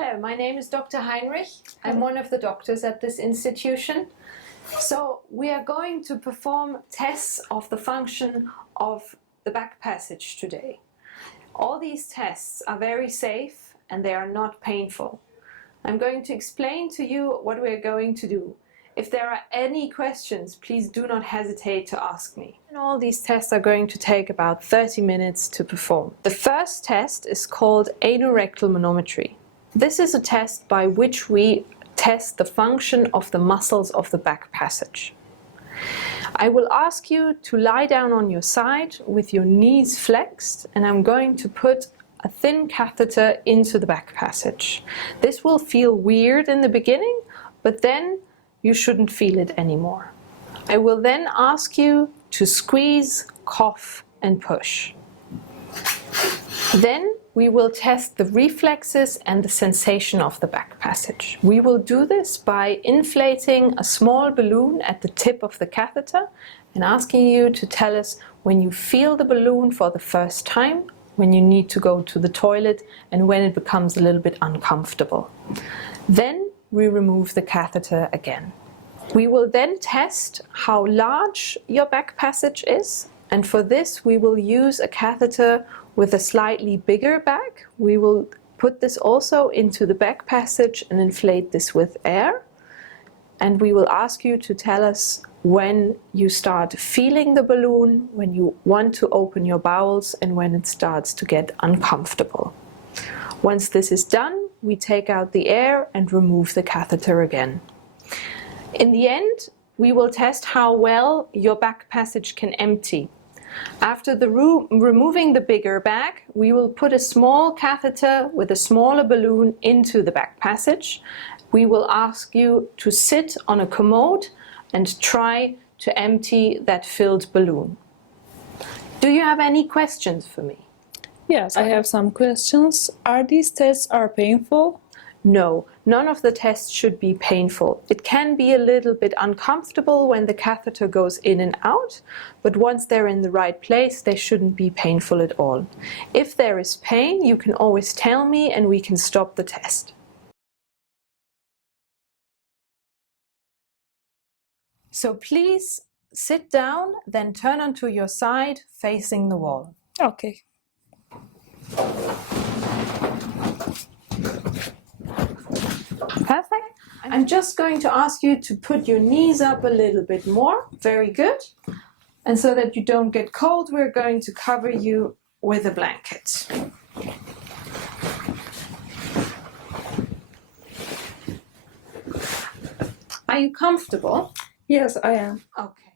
Hello, my name is Dr. Heinrich. I'm one of the doctors at this institution. So we are going to perform tests of the function of the back passage today. All these tests are very safe and they are not painful. I'm going to explain to you what we are going to do. If there are any questions, please do not hesitate to ask me. And all these tests are going to take about 30 minutes to perform. The first test is called anorectal manometry. This is a test by which we test the function of the muscles of the back passage. I will ask you to lie down on your side with your knees flexed, and I'm going to put a thin catheter into the back passage. This will feel weird in the beginning, but then you shouldn't feel it anymore. I will then ask you to squeeze, cough, and push. Then we will test the reflexes and the sensation of the back passage. We will do this by inflating a small balloon at the tip of the catheter and asking you to tell us when you feel the balloon for the first time, when you need to go to the toilet, and when it becomes a little bit uncomfortable. Then we remove the catheter again. We will then test how large your back passage is, and for this we will use a catheter with a slightly bigger back. We will put this also into the back passage and inflate this with air. And we will ask you to tell us when you start feeling the balloon, when you want to open your bowels, and when it starts to get uncomfortable. Once this is done, we take out the air and remove the catheter again. In the end, we will test how well your back passage can empty. After removing the bigger bag, we will put a small catheter with a smaller balloon into the back passage. We will ask you to sit on a commode and try to empty that filled balloon. Do you have any questions for me? Yes, I have some questions. Are these tests painful? No, none of the tests should be painful. It can be a little bit uncomfortable when the catheter goes in and out, but once they're in the right place, they shouldn't be painful at all. If there is pain, you can always tell me and we can stop the test. So please sit down, then turn onto your side facing the wall. Okay. Perfect. I'm just going to ask you to put your knees up a little bit more. Very good. And so that you don't get cold, we're going to cover you with a blanket. Are you comfortable? Yes, I am. Okay.